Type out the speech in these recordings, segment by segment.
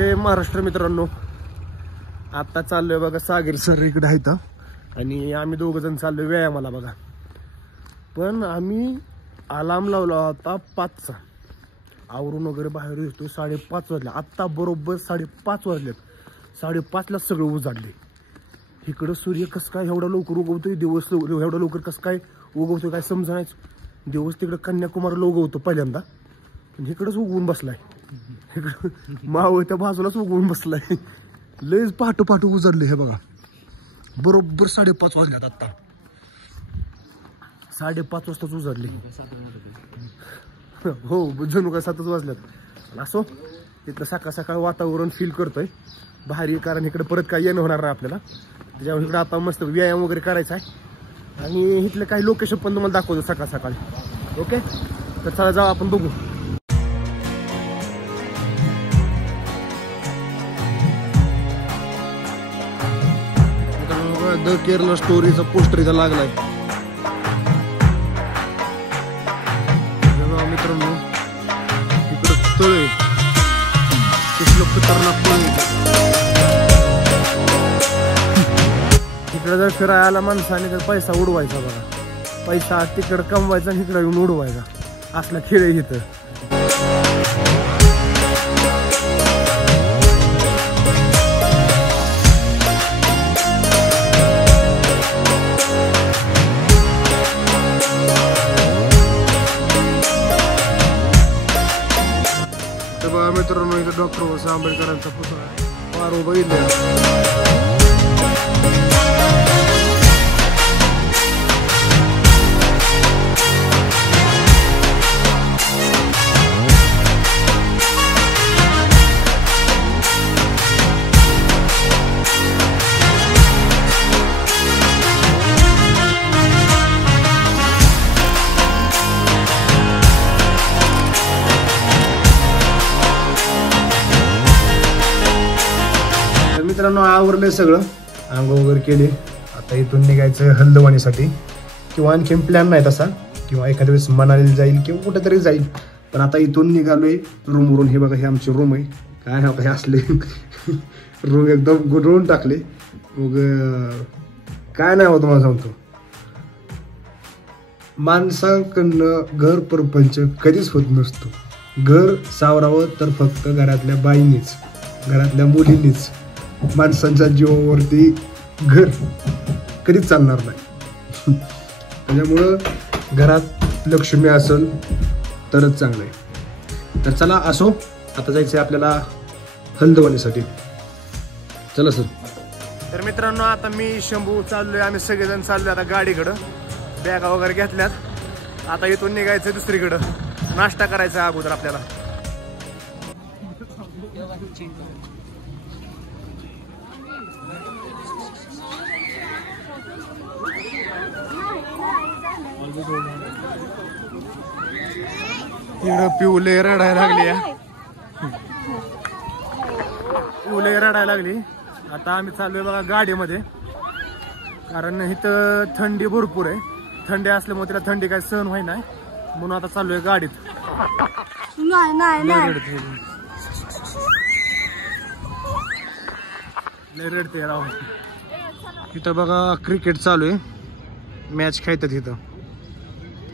जय महाराष्ट्र मित्रांनो. आता चाललोय बघा सागर सर इकडे आहेत आणि आम्ही दोघ जण चाललोय व्यायामाला बघा. पण आम्ही अलार्म लावला होता 5चा. आवरून वगैरे बाहेर येतो 5:30 वाजले. आत्ता बरोबर 5:30 वाजलेत. 5:30ला सगळं उजाडले. इकडं सूर्य कसं काय एवढा लवकर उगवतोय, दिवस एवढा लवकर कसं काय उगवतोय काय समजा. दिवस तिकडं कन्याकुमारीला उगवतो पहिल्यांदा, पण इकडंच उगवून बसलाय. इकडं मावळ त्या बाजूलाच उगवून बसलाय. लयच पहाटे उजाडले. हे बघा बरोबर 5:30 वाजल्यात. आत्ता 5:30 वाजताच उजाडले. हो जणू काय 7च वाजल्यात. असो इथलं सकाळ सकाळ वातावरण फील करतोय भारी, कारण इकडे परत काय येणं होणार नाही आपल्याला. त्याच्यामुळे इकडे आता मस्त व्यायाम वगैरे करायचा आहे आणि इथलं काही लोकेशन पण तुम्हाला दाखवतो सकाळ सकाळी. ओके तर चला जाऊ आपण बघू. द केरला स्टोरीचा पोस्टर इथं लागलाय. मित्रांनो इकडं तळ आहे, कसलं खतरनाक तळ. इकडं जर फिरायला आला माणसाने तर पैसा उडवायचा बघा. पैसा तिकडं कमवायचा आणि इकडं येऊन उडवायचा. असला खेळ आहे इथं. मित्रांनो इथं डॉक्टर बाबासाहेब आंबेडकरांचा पुतळा फार उभा मित्रांनो. आवरले सगळं, आंघोळ वगैरे केले. आता इथून निघायचं हल्दवानीसाठी, किंवा आणखीन प्लॅन नाही तसा, किंवा एखाद्या वेळेस मनालीला जाईल किंवा कुठेतरी जाईल. पण आता इथून निघालोय रूमवरून. हे बघा हे आमची रूम आहे. काय हा काही असले रूम एकदम गुडवून टाकले. मग काय नाही होत मला सांगतो. माणसाकडनं घर परपंच कधीच होत नसतो. घर सावरावं तर फक्त घरातल्या बाईंनीच, घरातल्या मुलींनीच. माणसांच्या जीवावरती घर कधीच चालणार नाही. त्याच्यामुळं घरात लक्ष्मी असेल तरच चांगलं आहे. तर चला असो, आता जायचं आहे आपल्याला हल्दवानीसाठी. चला सर. तर मित्रांनो आता मी शंभू चाललोय, आम्ही सगळेजण चाललोय आता गाडीकडं. बॅगा वगैरे घेतल्यात. आता इथून निघायचं दुसरीकडं. नाश्ता करायचा अगोदर आपल्याला. इकडं पिवले रडायला लागली. पिवले रडायला लागली. आता आम्ही चाललोय बघा गाडीमध्ये, कारण इथं थंडी भरपूर आहे. थंडी असल्यामुळे तिला थंडी काय सहन व्हाय नाही, म्हणून आता चाललोय गाडीत. रडते राव. इथं बघा क्रिकेट चालू आहे, मॅच खेळतात इथं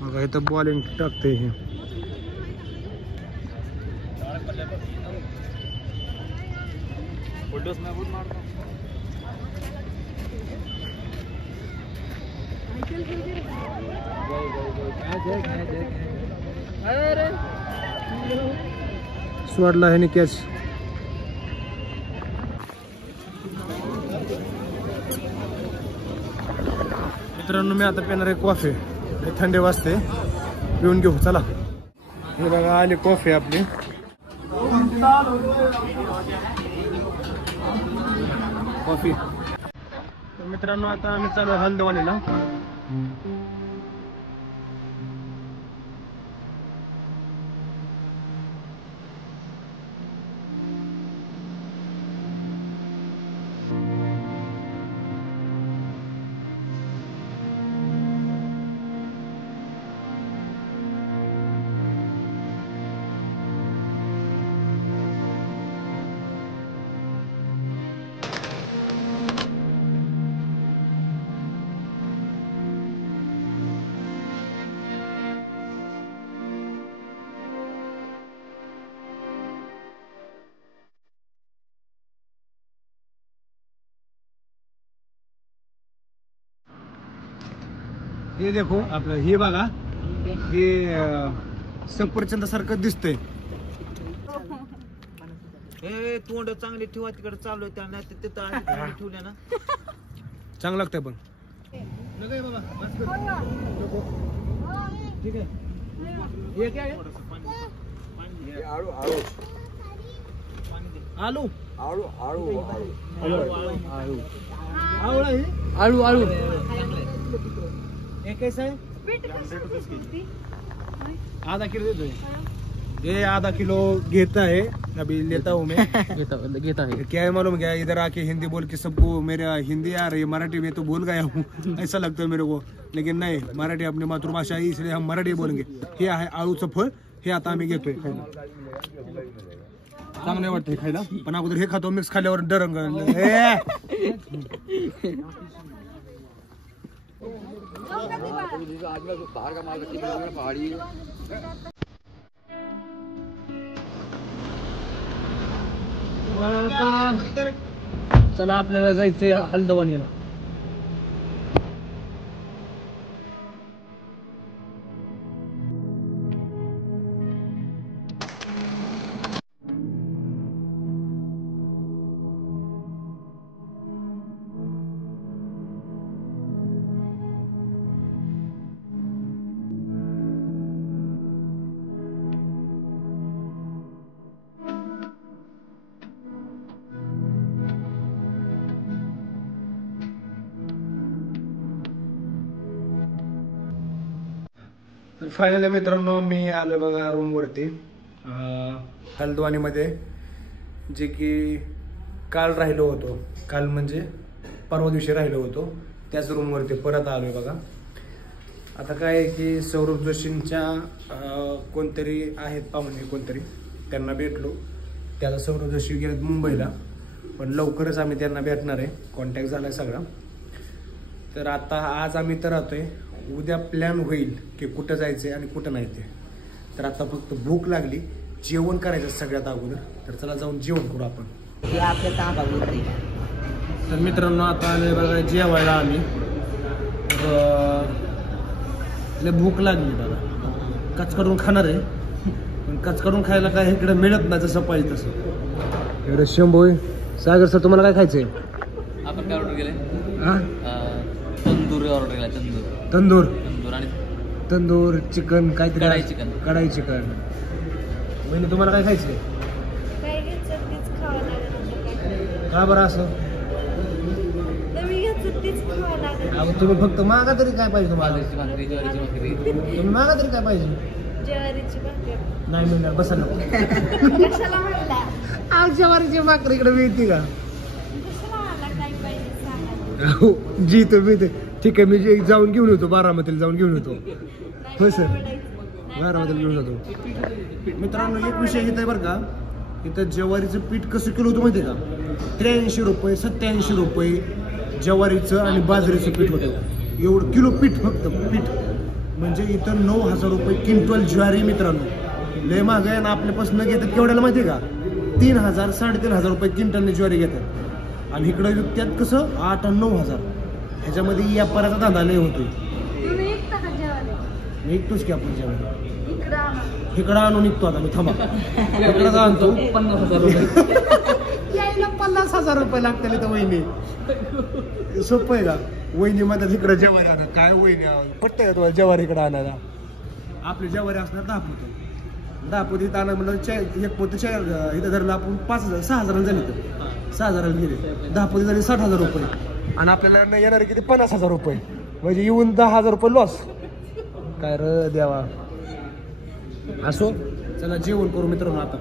बघा. इथं बॉलिंग टाकते हे. सोडला ह्याने कॅच. मित्रांनो मी आता पिणार आहे कॉफी. थंडी वाजते, पिऊन घेऊ चला. हे बघा आली कॉफी आपली. कॉफी. मित्रांनो आता आम्ही चालू हल्दवानीला. हे देखो आपलं हे बघा हे सफरचंद सारखं दिसतंय. हे तोंड चांगली ठेवा तिकडे चालू आहे त्या नाही तिथं ठेवल्या ना चांगलं लागतंय पण ठीक आहे. हे काय आहे? आळू आलू आळू आळू आवळा हे आळू आळू हे कैसा है? आधा किलो देतो ये आधा किलो घेता है अभी लेता हूँ मैं. घेता है. क्या है मालूम क्या इधर आके हिंदी बोल के सबको मेरा हिंदी आ रही है मराठी में तो बोल गया हूँ ऐसा लगता है मेरे को लेकिन नहीं मराठी अपनी मातृभाषा है इसलिए हम मराठी बोलेंगे. हे आहे आळूचं फळ हे आता आम्ही घेतोय खायला. चांगलं वाटतंय खायला पण अगोदर हे खातो मिक्स खाल्ल्यावर डरंग चला आपल्याला जायचंय हलदवानीला. फायनली मित्रांनो मी आलो बघा रूम वरती हल्द्वानीमध्ये जे की काल राहिलो होतो. काल म्हणजे परवा दिवशी राहिलो होतो त्याच रूमवरती परत आलोय बघा. आता काय आहे की सौरभ जोशींच्या कोणतरी आहेत पाहुणे कोणतरी त्यांना भेटलो. त्याला सौरभ जोशी गेलेत मुंबईला पण लवकरच आम्ही त्यांना भेटणार आहे. कॉन्टॅक्ट झालाय सगळा. तर आता आज आम्ही तर राहतोय उद्या प्लॅन होईल की कुठं जायचंय आणि कुठं नाही ते. तर आता फक्त भूक लागली जेवण करायचं सगळ्यात अगोदर. तर चला जाऊन जेवण करू आपण. तर मित्रांनो आता आले बघा जेवायला आम्ही. लय भूक लागली बघा. कच करून खाणार आहे पण कच करून खायला काय इकडे मिळत नाही जसं पाहिजे तसं. एवढं शंभू सागर सर तुम्हाला काय खायचंय? आपण काय ऑर्डर केलंय? हा तंदूर ऑर्डर केलाय. तंदूर तंदूर आणि तंदूर चिकन काहीतरी कढाई चिकन. कढाई चिकन. म्हणजे तुम्हाला काय खायचंय? का बरं असं? अहो तुम्ही फक्त मागा तरी काय पाहिजे तुम्हाला? बाजरीची भाकरी, ज्वारीची भाकरी. तुम्ही मागा तरी काय पाहिजे? नाही मिळणार बसा नको. ज्वारीची भाकरी इकडे मिळते का? हो जी तुम्ही ठीक आहे मी जाऊन घेऊन येतो. बारामतीला जाऊन घेऊन येतो. हो सर बारामतीला घेऊन जातो. मित्रांनो एक विषय येत आहे बरं का. इथं ज्वारीचं पीठ कसं किलो होतं माहिती आहे का? 83 रुपये 87 रुपये ज्वारीचं आणि बाजरीचं पीठ होतं. एवढं किलो पीठ फक्त पीठ म्हणजे इथं 9,000 रुपये क्विंटल ज्वारी. मित्रांनो लय महाग आहे. आणि आपल्यापासून घेतात केवढ्याला माहिती आहे का? 3,000 3,500 रुपये क्विंटलने ज्वारी घेतात. आणि इकडं त्यात कसं 8 आणि 9,000. ह्याच्यामध्ये व्यापाराचा धंदा लय होतोय. निघतोच की आपण जेवण इकडं आणून निघतो. आता मी थांबा इकडं आणतो. 50,000 रुपये. 50,000 रुपये लागतील इथं. वहिनी सोपं आहे का? वहिनी मध्ये इकडं जेवारी आणा. काय वहिनी पटतंय का तुम्हाला जेवारी इकडं आणायला? आपली जेवारी असणार 10 पोतं. 10 पोतं इथं आणा म्हणलं एक पोतं इथं धरलं आपण 5,000 6,000 झाली. तर 6,000 गेले. 10 पोती झाली 60,000 रुपये. आणि आपल्याला येणार किती 50,000 रुपये. म्हणजे येऊन 10,000 रुपये लॉस. काय र देवा. असो चला जेवण करू मित्रांनो आता.